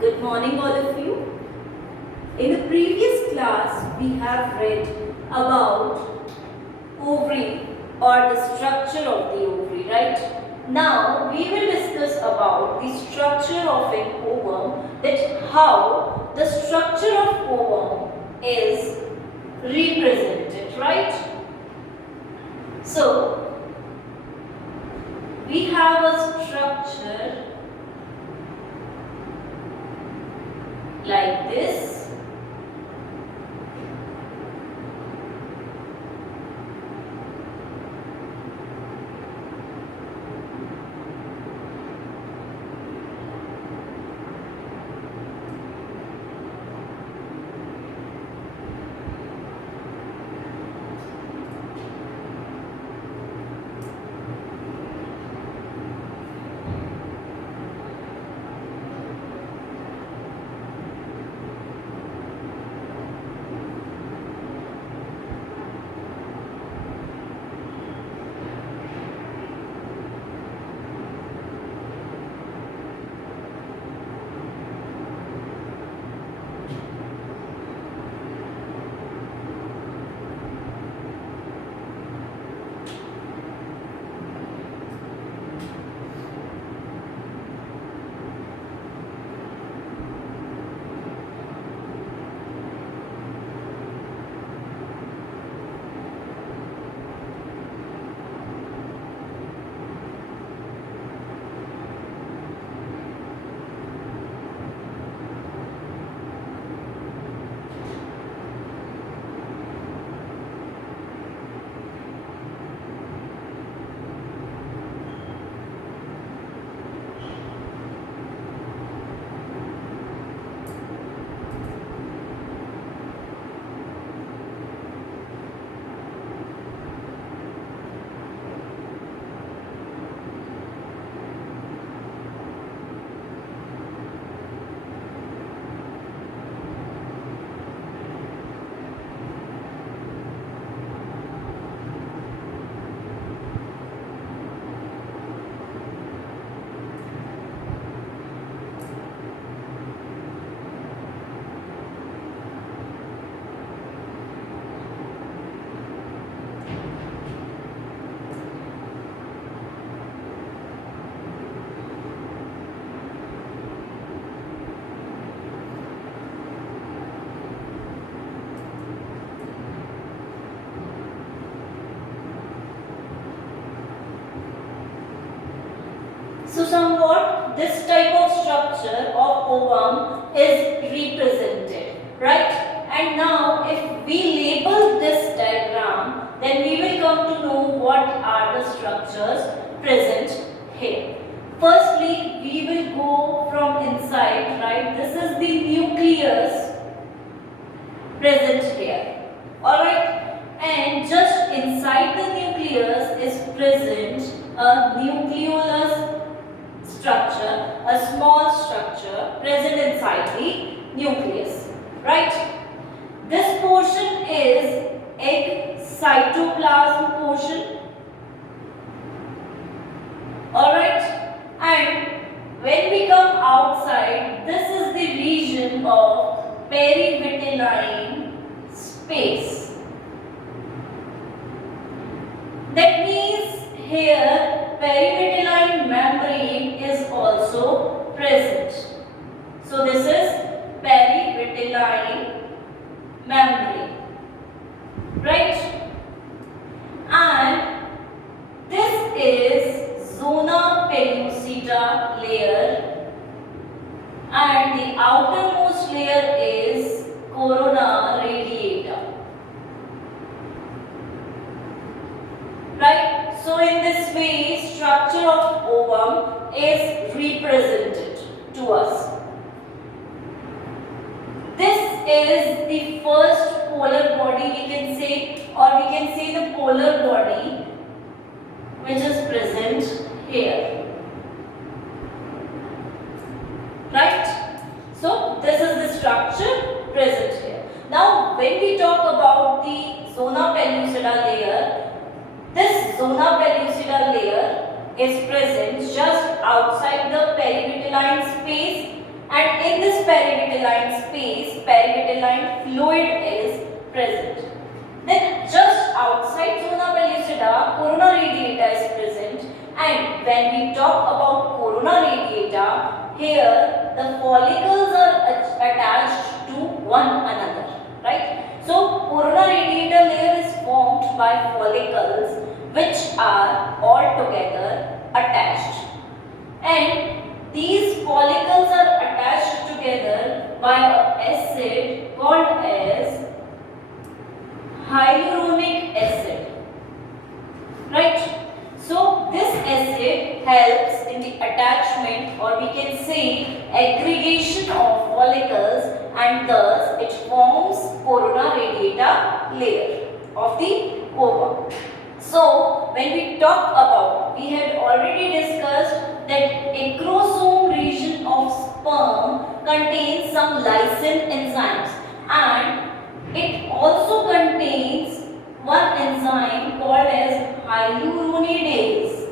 Good morning, all of you. In the previous class, we have read about ovary or the structure of the ovary, right? Now, we will discuss about the structure of an ovum, that how the structure of ovum is represented, right? So, we have a structure like this. So somewhat this type of structure of ovum is represented, right? And now if we label this diagram, then we will come to know what are the structures present here. Firstly, we will go from inside, right? This is the nucleus present here, alright? And just inside the nucleus is present a nucleolus structure, a small structure present inside the nucleus, right? This portion is egg cytoplasm portion, alright? And when we come outside, this is the region of perivitelline space. That means here perivitelline membrane is also present. So this is perivitelline membrane, right? And this is zona pellucida layer, and the outermost layer is corona radiata, right? So in this way, structure of ovum is represented to us. This is the first polar body, we can say, or we can say the polar body which is present here, right? So this is the structure present here. Now when we talk about the zona pellucida layer, this zona pellucida layer is present just outside the perivitelline space, and in this this perivitelline space, perivitelline fluid is present. Then just outside zona pellucida, corona radiata is present, and when we talk about corona radiata, here the follicles are attached to one another, right? So corona radiata layer is formed by follicles which are all together attached, and these follicles are attached together by an acid called as hyaluronic acid, right? So this acid helps in the attachment, or we can say aggregation of follicles, and thus it forms corona radiata layer of the ova. So when we talk about, we had already discussed that acrosome region of sperm contains some lysine enzymes, and it also contains one enzyme called as hyaluronidase.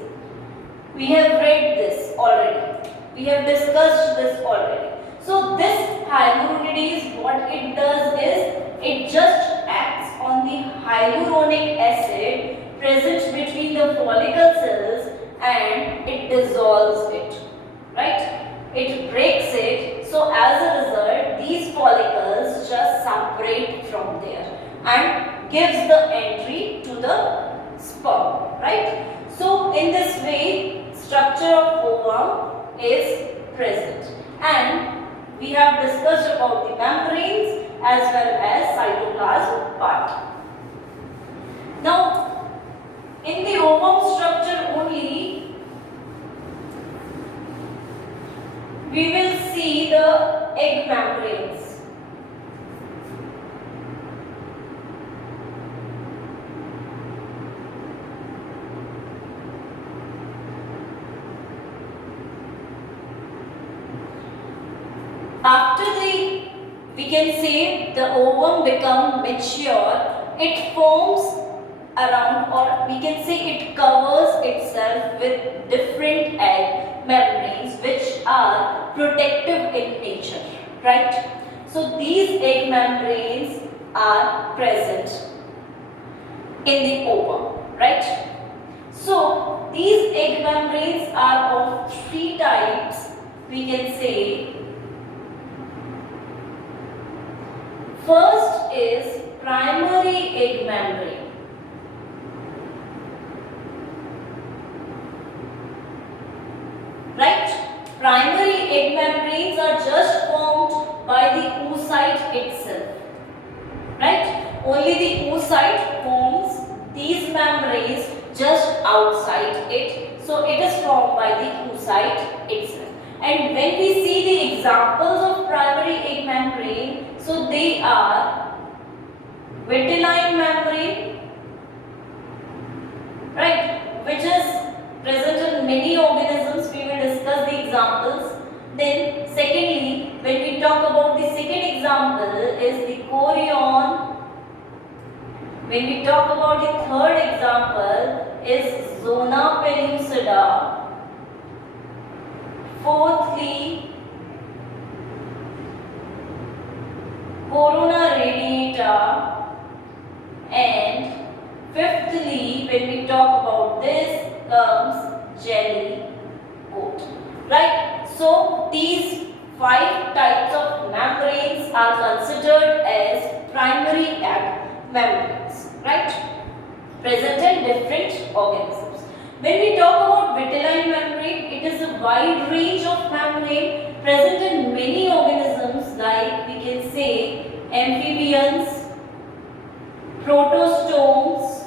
We have read this already. We have discussed this already. So this hyaluronidase, what it does is, it just acts on the hyaluronic acid present between the follicle cells and it dissolves it, right? It breaks it. So as a result, these follicles just separate from there and gives the entry to the sperm, right? So in this way, structure of ovum is present, and we have discussed about the membranes as well as cytoplasm part. Now in the ovum structure only, we will see the egg membranes. After we can say the ovum become mature, it forms around, or we can say it covers itself with different egg membranes which are protective in nature, right? So these egg membranes are present in the ovum, right? So these egg membranes are of three types, we can say. First is primary egg membrane. Right? Primary egg membranes are just formed by the oocyte itself. Right? Only the oocyte forms these membranes just outside it. So it is formed by the oocyte itself. And when we see the examples of primary egg membrane, so they are vitelline membrane, right, which is present in many organisms. We will discuss the examples. Then secondly, when we talk about the second example is the chorion. When we talk about the third example is zona pellucida. Fourthly, corona radiata, and fifthly, when we talk about this, comes jelly coat, right? So these 5 types of membranes are considered as primary egg membranes, right? Present in different organisms. When we talk about vitelline membrane, it is a wide range of membrane present in many organisms, like we can say amphibians, protostomes,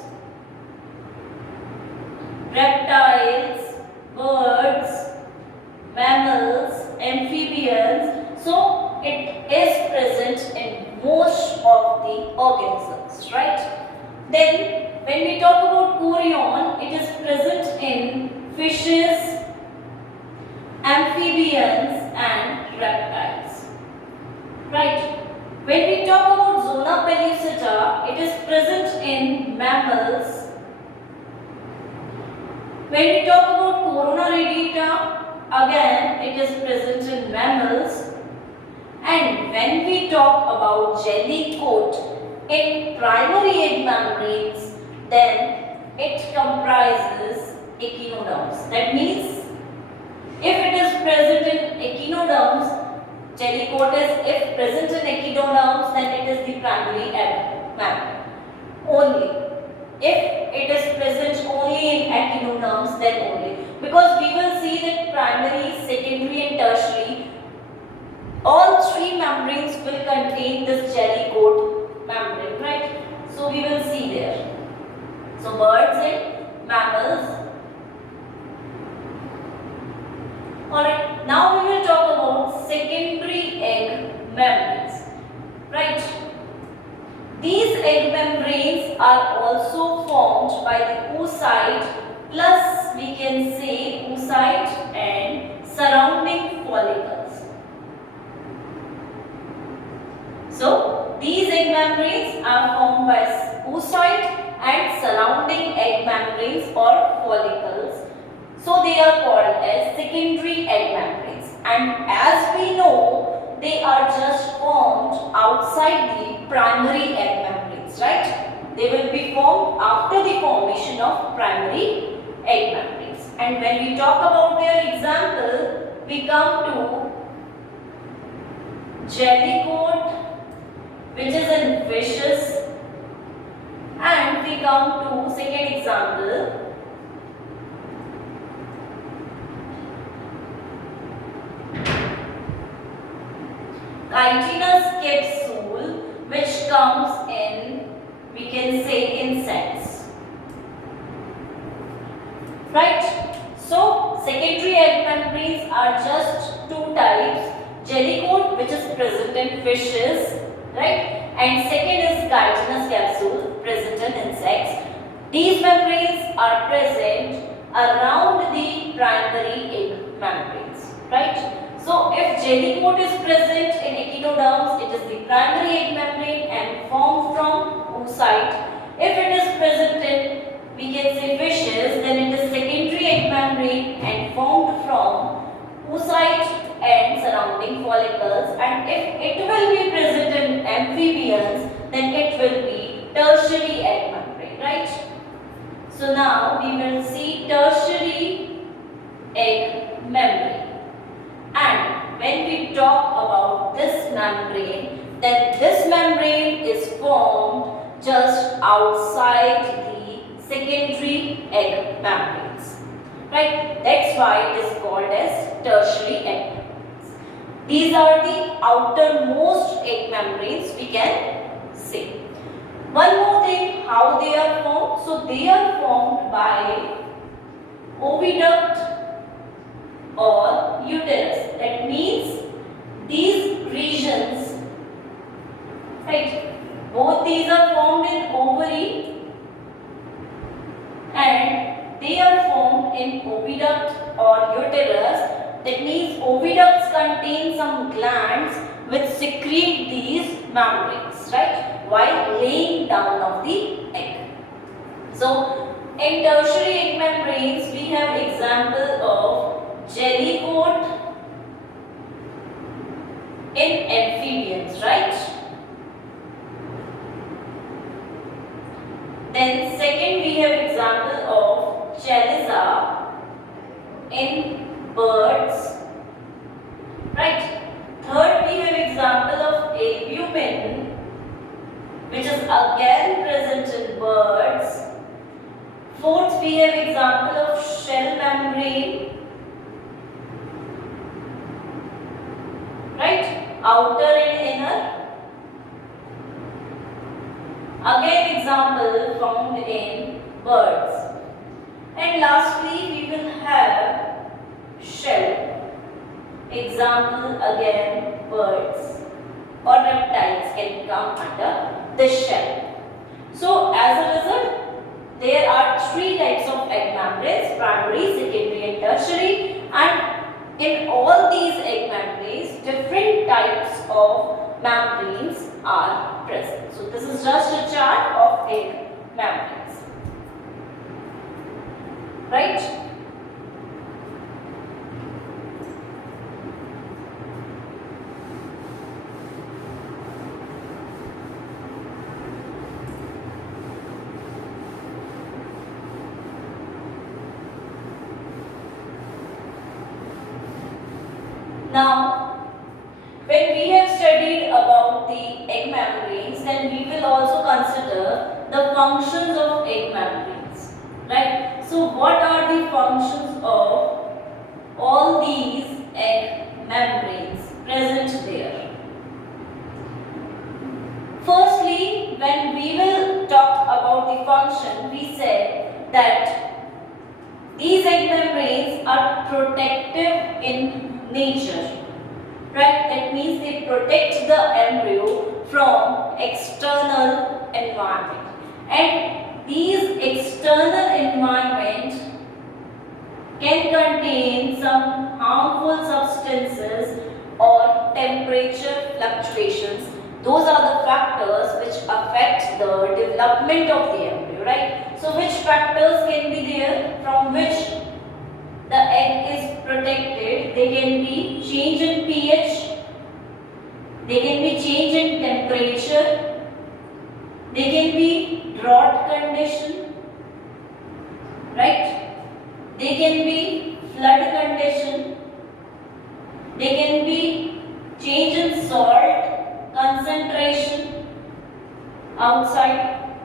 reptiles, birds, mammals, amphibians. So it is present in most of the organisms, right? Then when we talk about chorion, it is present in fishes, amphibians and reptiles, right? When we talk about zona pellucida, it is present in mammals. When we talk about corona radiata, again it is present in mammals. And when we talk about jelly coat in primary egg membranes, then it comprises echinoderms. That means if it is present in echinoderms, jelly coat is if present in echinoderms, then it is the primary egg membrane. Only. If it is present only in echinoderms, then only. Because we will see that primary, secondary and tertiary, all three membranes will contain this jelly coat membrane, right? So we will see there. So birds and mammals. Alright, now we will talk about secondary egg membranes, right? These egg membranes are also formed by the oocyte plus we can say oocyte and surrounding follicles. So these egg membranes are formed by oocyte and surrounding egg membranes or follicles. So they are called as secondary egg membranes, and as we know, they are just formed outside the primary egg membranes, right? They will be formed after the formation of primary egg membranes. And when we talk about their example, we come to jelly coat, which is in fishes, and we come to second example, chitinous capsule, which comes in, we can say, insects, right? So secondary egg membranes are just two types: jelly coat, which is present in fishes, right, and second is chitinous capsule, present in insects. These membranes are present around the primary egg membranes, right? So if jelly coat is present in echinoderms, it is the primary egg membrane and formed from oocyte. If it is present in, we can say, fishes, then it is secondary egg membrane and formed from oocyte and surrounding follicles. And if it will be present in amphibians, then it will be tertiary egg membrane, right? So now we will see tertiary egg membrane. And when we talk about this membrane, then this membrane is formed just outside the secondary egg membranes, right? That's why it is called as tertiary egg membranes. These are the outermost egg membranes, we can say. One more thing, how they are formed. So they are formed by oviduct or uterus. That means these regions, right, both these are formed in ovary and they are formed in oviduct or uterus. That means oviducts contain some glands which secrete these membranes, right, while laying down of the egg. So in tertiary egg membranes, we have example of jelly coat in amphibians, right? Then second we have example of chaliza in birds, right? Third we have example of albumin, which is again present in birds. Fourth we have example of shell membrane, right, outer and inner. Again example found in birds. And lastly we will have shell. Example again birds or reptiles can come under this shell. So as a result, there are three types of egg membranes: primary, secondary and tertiary, and in all these egg membranes, different types of membranes are present. So this is just a chart of egg membranes, right? Now, when we have studied about the egg membranes, then we will also consider the functions of egg membranes, right? So what are the functions of all these egg membranes present there? Firstly, when we will talk about the function, we said that these egg membranes are protective in nature. Right? That means they protect the embryo from external environment. And these external environment can contain some harmful substances or temperature fluctuations. Those are the factors which affect the development of the embryo, right? So which factors can be there from which the egg is protected? They can be change in pH, they can be change in temperature, they can be drought condition, right? They can be flood condition, they can be change in salt concentration outside,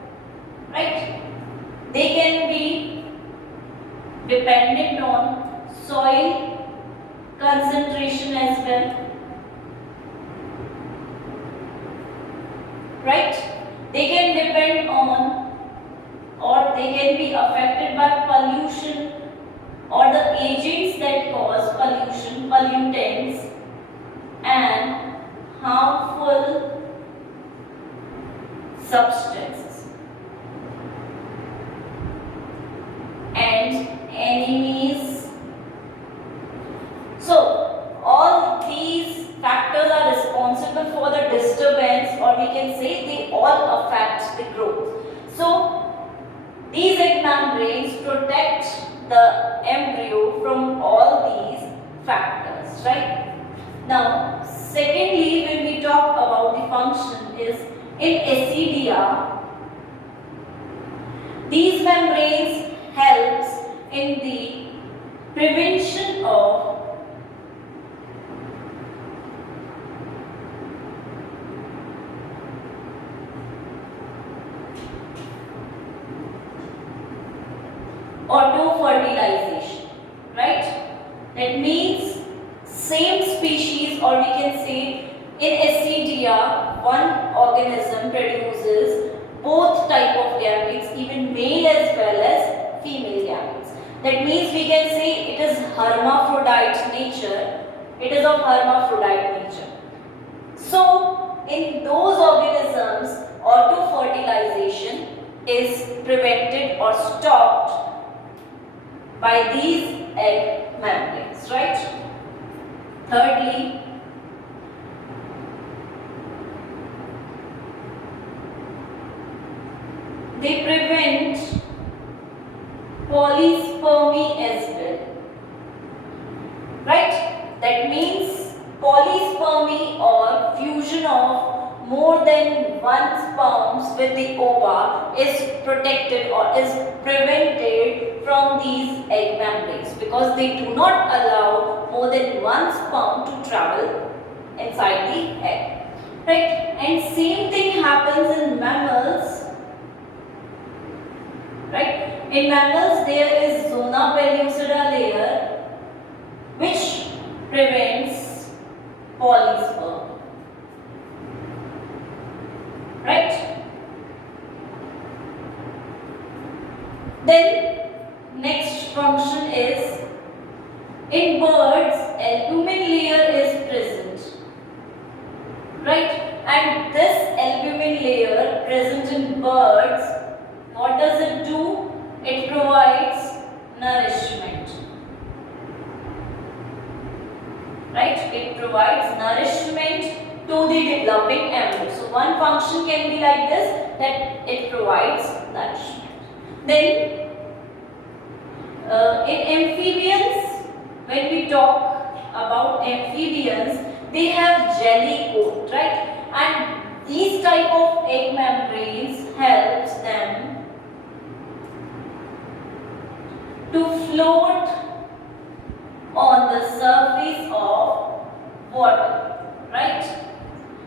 right? They can be dependent on soil concentration as well, right? They can depend on, or they can be affected by pollution or the agents that cause pollution, pollutants and harmful substances and enemies. So all these factors are responsible for the disturbance, or we can say they all affect the growth. So these egg membranes protect the embryo from all these factors, right? Now secondly, when we talk about the function is in acidia, these membranes helps in the prevention of auto-fertilization, right? That means same species, or we can say in acidia, one organism produces both type of gametes, even male as well as female gametes. That means we can say it is hermaphrodite nature. It is of hermaphrodite nature. So in those organisms, auto-fertilization is prevented or stopped by these egg membranes, right? Thirdly, they prevent polyspermy as well, right? That means polyspermy or fusion of more than one sperms with the ova is protected or is prevented from these egg membranes, because they do not allow more than one sperm to travel inside the egg, right? And same thing happens in mammals, right? In mammals there is zona pellucida layer which prevents polyspermy, right? Then next function is in birds albumin layer is present, right? And this albumin layer present in birds, what does it do? It provides nourishment, right? It provides nourishment to the developing embryo. So one function can be like this, that it provides nourishment. Then in amphibians, when we talk about amphibians, they have jelly coat, right? And these type of egg membranes helps them to float on the surface of water, right?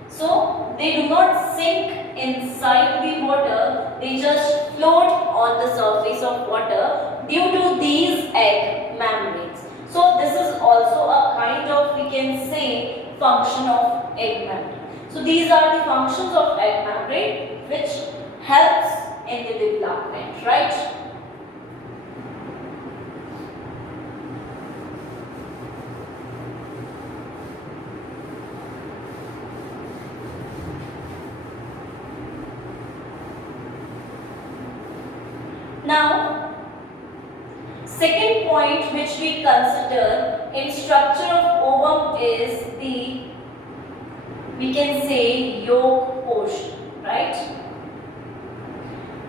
So they do not sink inside the water, they just float on the surface of water due to these egg membranes. So this is also a kind of, we can say, function of egg membrane. So these are the functions of egg membrane which helps in the development, right? Now, second point which we consider in structure of ovum is the, we can say, yolk portion, right?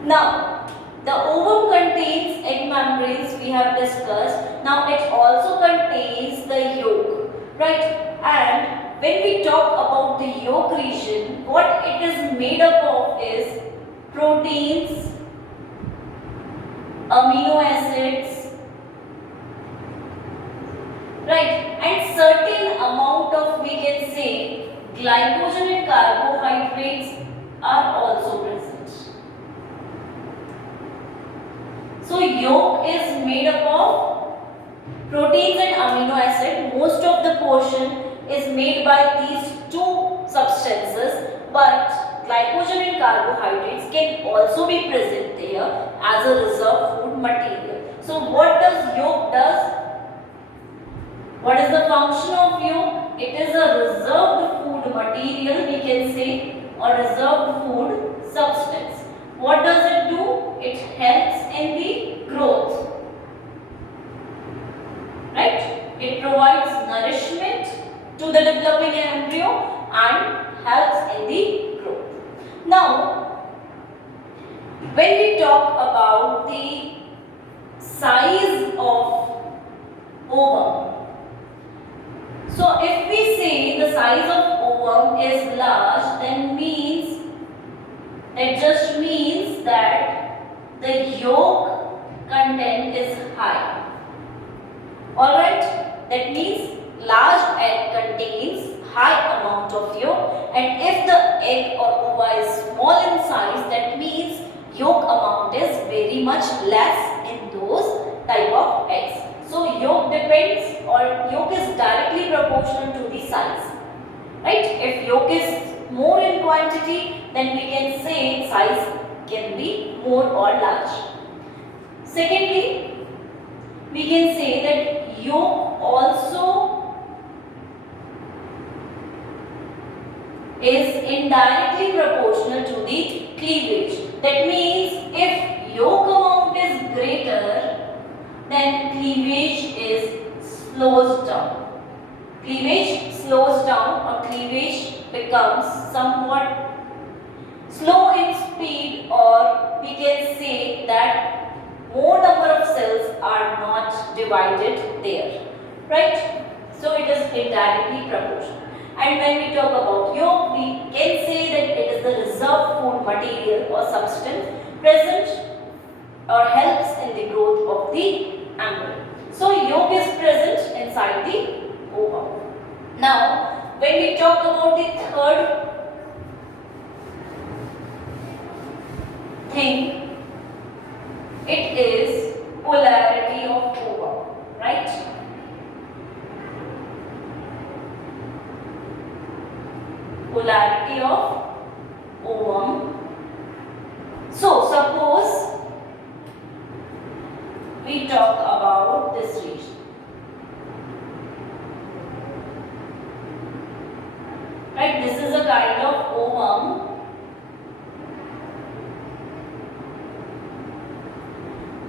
Now, the ovum contains egg membranes, we have discussed. Now, it also contains the yolk, right? And when we talk about the yolk region, what it is made up of is proteins, amino acids, right, and certain amount of, we can say, glycogen and carbohydrates are also present. So yolk is made up of proteins and amino acid. Most of the portion is made by these two substances, but glycogen and carbohydrates can also be present there as a reserve food material. So what does yolk does? What is the function of yolk? It is a reserved food material, we can say, or reserved food substance. What does it do? It helps in the growth, right? It provides nourishment to the developing embryo and helps in the growth. Now, when we talk about the size of ovum, so if we say the size of ovum is large, then it just means that the yolk content is high. Alright, that means large egg contains high amount of yolk, and if the egg or ova is small in size, that means yolk amount is very much less in those type of eggs. So yolk depends, or yolk is directly proportional to the size, right? If yolk is more in quantity, then we can say size can be more or large. Secondly, we can say that yolk also is indirectly proportional to the cleavage. That means if yolk amount is greater, then cleavage slows down. Cleavage slows down, or cleavage becomes somewhat slow in speed, or we can say that more number of cells are not divided there, right? So it is indirectly proportional. And when we talk about yolk, we can say that it is the reserved food material or substance present or helps in the growth of the embryo. So yolk is present inside the ovum. Now, when we talk about the third thing, it is polarity of ovum, right? Polarity of ovum. So, suppose we talk about this region. Right, this is a kind of ovum.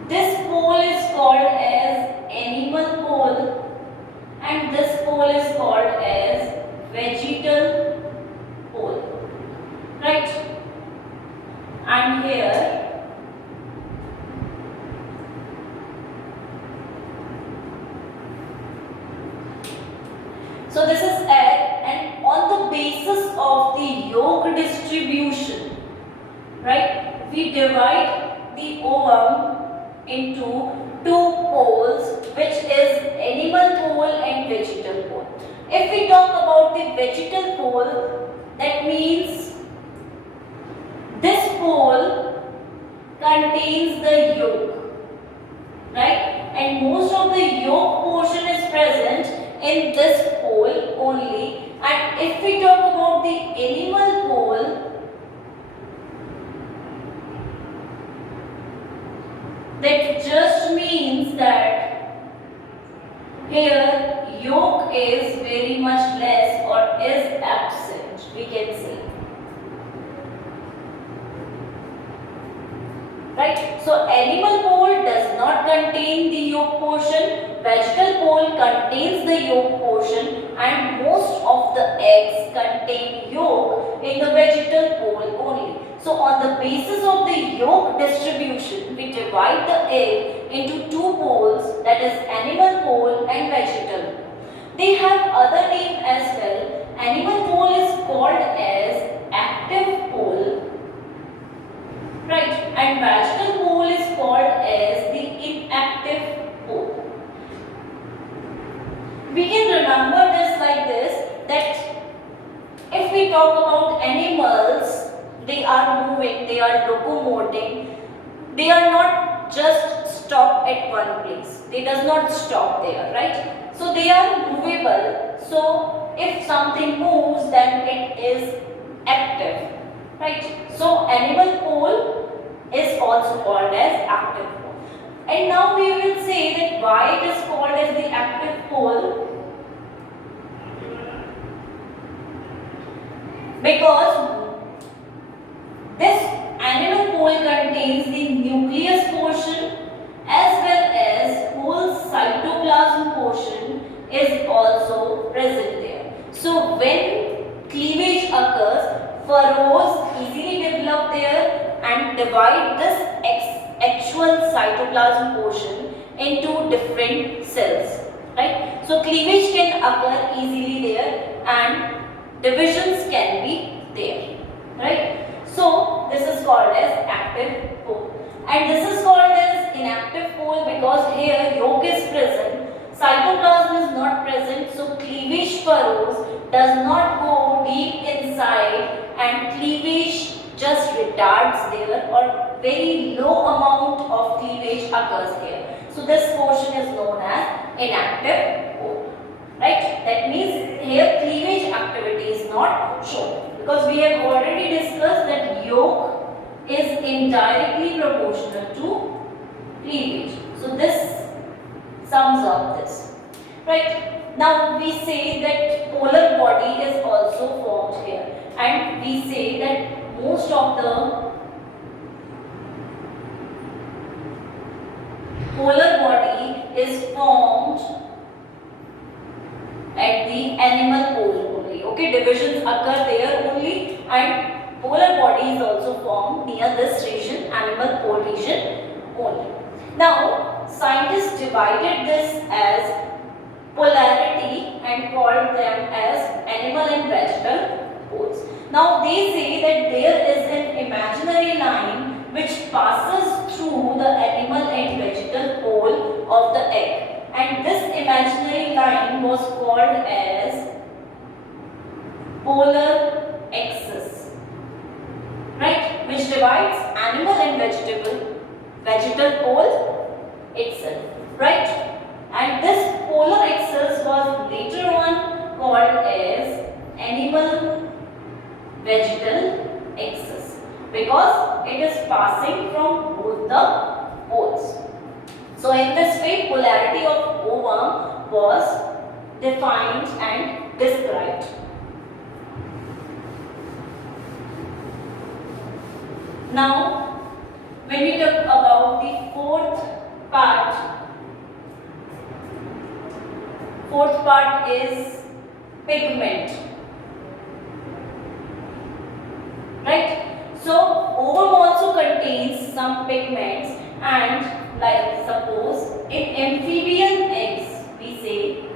This pole is called as animal pole, and this pole is called as vegetal pole, right? And here so this is egg, and on the basis of the yolk distribution, right, we divide the ovum into two poles, which is animal pole and vegetal pole. If we talk about about the vegetal pole, that means this pole contains the yolk, right? And most of the yolk portion is present in this pole only. And if we talk about the animal pole, that just means that here yolk is very much less or is absent, we can say. Right? So animal pole does not contain the yolk portion, vegetal pole contains the yolk portion, and most of the eggs contain yolk in the vegetal pole only. So on the basis of the yolk distribution, we divide the egg into two poles, that is animal pole and vegetal. They have other name as well. Animal pole is called as active pole, right? And vegetal pole is called as the inactive pole. We can remember this like this, that if we talk about animals, they are moving, they are locomoting, they are not just stop at one place. They does not stop there, right? So they are movable. So if something moves, then it is active, right? So animal pole is also called as active pole. And now we will say that why it is called as the active pole. Because this animal pole contains the nucleus portion as well as whole cytoplasm portion is also present there. So when cleavage occurs, furrows easily develop there and divide this actual cytoplasm portion into different cells, right? So cleavage can occur easily there and divisions can be there, right? So this is called as active pole, and this is called as inactive pole because here yolk is present, cytoplasm is not present, so cleavage furrows does not go deep inside and cleavage just retards there, or very low amount of cleavage occurs here. So this portion is known as inactive pole, right? That means here cleavage activity is not shown. Because we have already discussed that yolk is indirectly proportional to cleavage. So this sums up this. Right? Now we say that polar body is also formed here. And we say that most of the polar body is formed at the animal pole only. Okay, divisions occur there only, and polar body is also formed near this region, animal pole region only. Now, scientists divided this as polarity and called them as animal and vegetal poles. Now, they say that there is an imaginary line which passes through the animal and vegetal pole of the egg. And this imaginary line was called as polar axis, right? Which divides animal and vegetal pole itself, right? And this polar axis was later on called as animal vegetal axis because it is passing from both the poles. So in this way, polarity of ovum was defined and described. Now, when we talk about the fourth part is pigment. Right? So, ovum also contains some pigments, and like suppose in amphibian eggs we say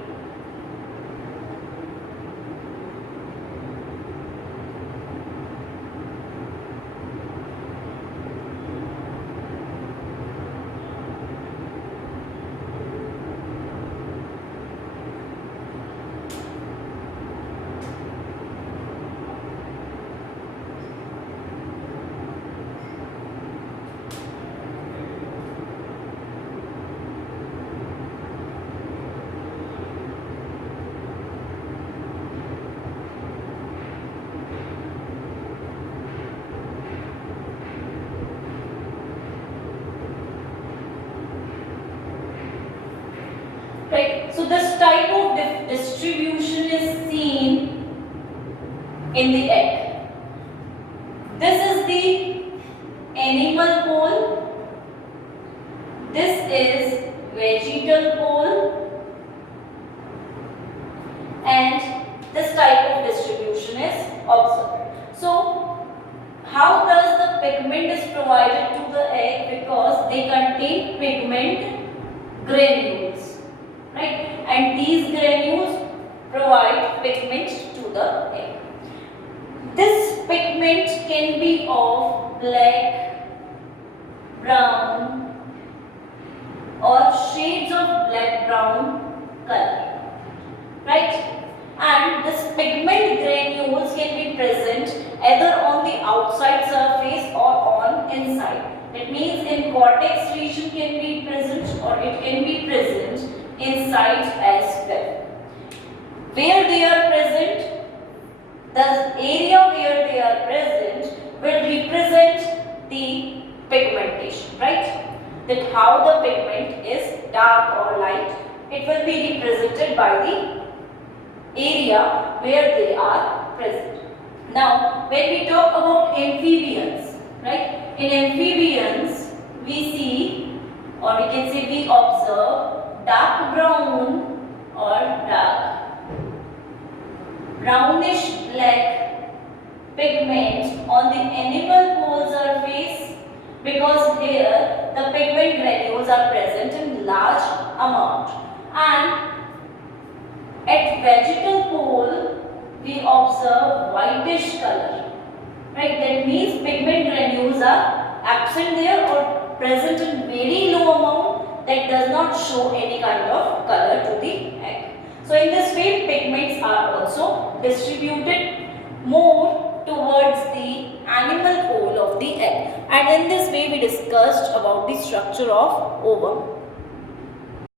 and this type of distribution is observed. So how does the pigment is provided to the egg? Because they contain pigment granules, right? And these granules provide pigment to the egg. This pigment can be of black, brown or shades of black brown color, right? And this pigment granules can be present either on the outside surface or on inside. It means in cortex region can be present or it can be present inside as well. Where they are present, the area where they are present will represent the pigmentation, right? That how the pigment is dark or light, it will be represented by the area where they are present. Now, when we talk about amphibians, right? In amphibians, we see or we can say we observe dark brown or dark brownish black pigment on the animal pole surface, because here the pigment granules are present in large amount, and at vegetal pole we observe whitish color, right? That means pigment granules are absent there or present in very low amount, that does not show any kind of color to the egg. So in this way pigments are also distributed more towards the animal pole of the egg, and in this way we discussed about the structure of ovum.